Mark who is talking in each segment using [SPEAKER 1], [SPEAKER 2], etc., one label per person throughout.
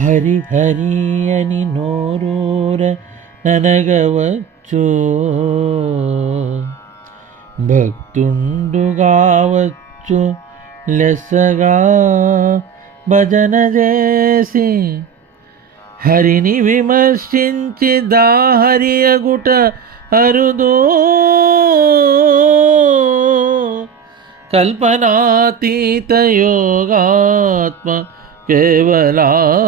[SPEAKER 1] హరి హరి అని నోరూర ననగవచ్చు భక్తుండు కావచ్చు లెస్సగా భజన చేసి హరిని విమర్శించి దాహరి అగుట అరుదు. కల్పనాతీత యోగాత్మ కేవలాత్మా.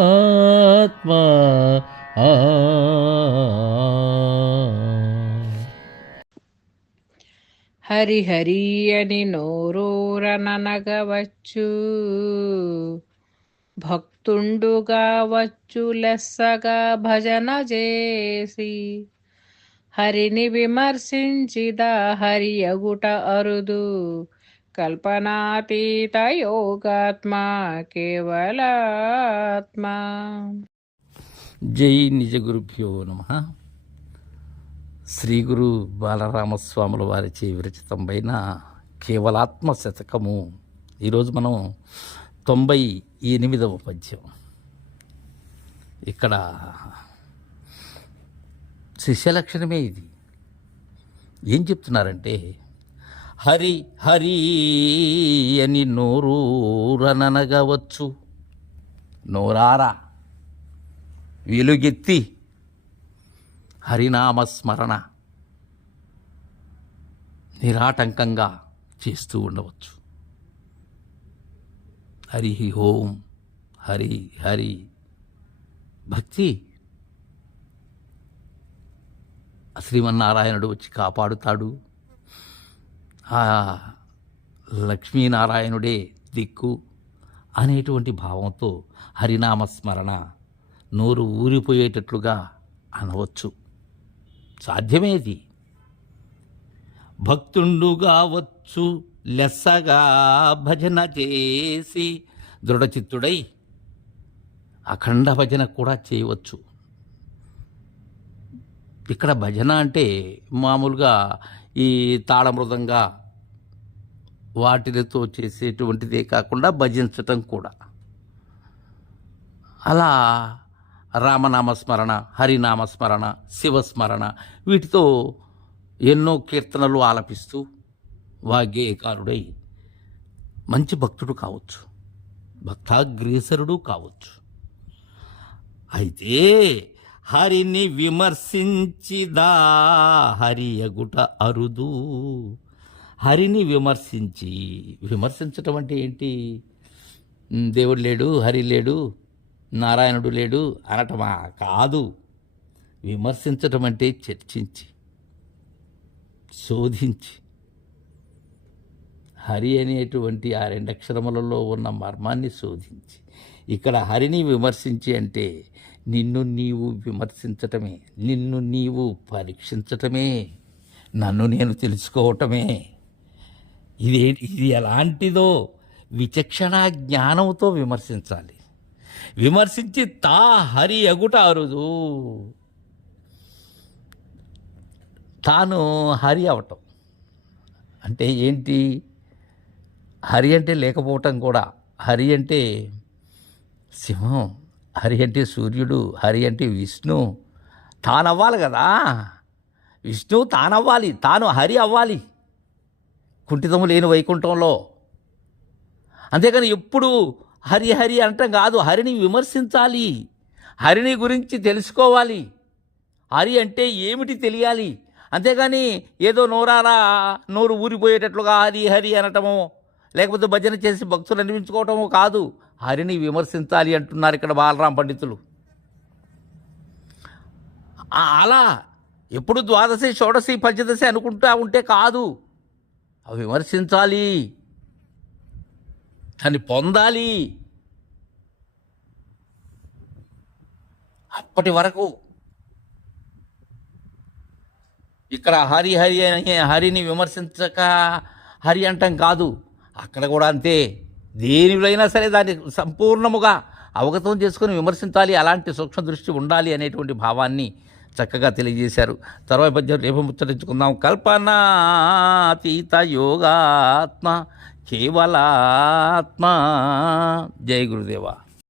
[SPEAKER 2] హరి హరి అని నోరూరననగవచ్చు భక్తుండుగా వచ్చు లెస్సగా భజన చేసి. హరిని విమర్శించిదా హరియగుట అరుదు. కల్పనాతీత యోగాత్మ కేవలాత్మ.
[SPEAKER 3] జై నిజ గురుభ్యో నమ. శ్రీ గురు బాలరామస్వాముల వారిచే విరచితమైన కేవలాత్మ శతకము. ఈరోజు మనం తొంభై ఎనిమిదవ పద్యం. ఇక్కడ శిష్యలక్షణమే ఇది. ఏం చెప్తున్నారంటే హరి హరి అని నోరూరననగవచ్చు. నోరారా వెలుగెత్తి హరినామస్మరణ నిరాటంకంగా చేస్తూ ఉండవచ్చు. హరి ఓం హరి హరి. భక్తి శ్రీమన్నారాయణుడు వచ్చి కాపాడుతాడు. ఆ లక్ష్మీనారాయణుడే దిక్కు అనేటువంటి భావంతో హరినామస్మరణ నోరు ఊరిపోయేటట్లుగా అనవచ్చు. సాధ్యమేది? భక్తుండుగా వచ్చు లెస్సగా భజన చేసి దృఢచిత్తుడై అఖండ భజన కూడా చేయవచ్చు. ఇక్కడ భజన అంటే మామూలుగా ఈ తాళమృదంగా వాటితో చేసేటువంటిదే కాకుండా భజించటం కూడా. అలా రామనామస్మరణ హరినామస్మరణ శివస్మరణ వీటితో ఎన్నో కీర్తనలు ఆలపిస్తూ వాగ్గేయకారుడై మంచి భక్తుడు కావచ్చు. భక్తాగ్రేసరుడు కావచ్చు. అయితే హరిని విమర్శించిదా? హరియగుట అరుదు. హరిని విమర్శించి విమర్శించటం అంటే ఏంటి? దేవుడు లేడు హరి లేడు నారాయణుడు లేడు అనటమా? కాదు. విమర్శించటం అంటే చర్చించి శోధించి. హరి అనేటువంటి ఆ రెండక్షరములలో ఉన్న మర్మాన్ని శోధించి. ఇక్కడ హరిని విమర్శించి అంటే నిన్ను నీవు విమర్శించటమే నిన్ను నీవు పరీక్షించటమే నన్ను నేను తెలుసుకోవటమే. ఇది ఇది ఎలాంటిదో విచక్షణ జ్ఞానంతో విమర్శించాలి. విమర్శించి తా హరి అగుట అరుదు తాను హరి అవటం. అంటే ఏంటి? హరి అంటే లేకపోవటం కూడా. హరి అంటే సింహం. హరి అంటే సూర్యుడు హరి అంటే విష్ణు. తానవ్వాలి కదా. విష్ణు తానవ్వాలి తాను హరి అవ్వాలి. కుంఠితము లేని వైకుంఠంలో. అంతేకాని ఎప్పుడు హరి హరి అంటాం కాదు హరిని విమర్శించాలి. హరిని గురించి తెలుసుకోవాలి. హరి అంటే ఏమిటి తెలియాలి? అంతేగాని ఏదో నోరారా నోరు ఊరిపోయేటట్లుగా హరి హరి అనటము లేకపోతే భజన చేసి భక్తులు అనిపించుకోవటము కాదు. హరిని విమర్శించాలి అంటున్నారు ఇక్కడ బాలరాం పండితులు. అలా ఎప్పుడు ద్వాదశి షోడశి పంచదశి అనుకుంటా ఉంటే కాదు. అవి విమర్శించాలి. దాన్ని పొందాలి. అప్పటి వరకు ఇక్కడ హరి హరి అని హరిని విమర్శించక హరి అంటాం కాదు. అక్కడ కూడా అంతే. దేనివైనా సరే దాన్ని సంపూర్ణముగా అవగతం చేసుకుని విమర్శించాలి అలాంటి సూక్ష్మ దృష్టి ఉండాలి అనేటువంటి భావాన్ని చక్కగా తెలియజేశారు. తర్వాత పద్యం రేపు ముచ్చరించుకుందాం కల్పనాతీత యోగాత్మ కేవలాత్మ. జయ గురుదేవా.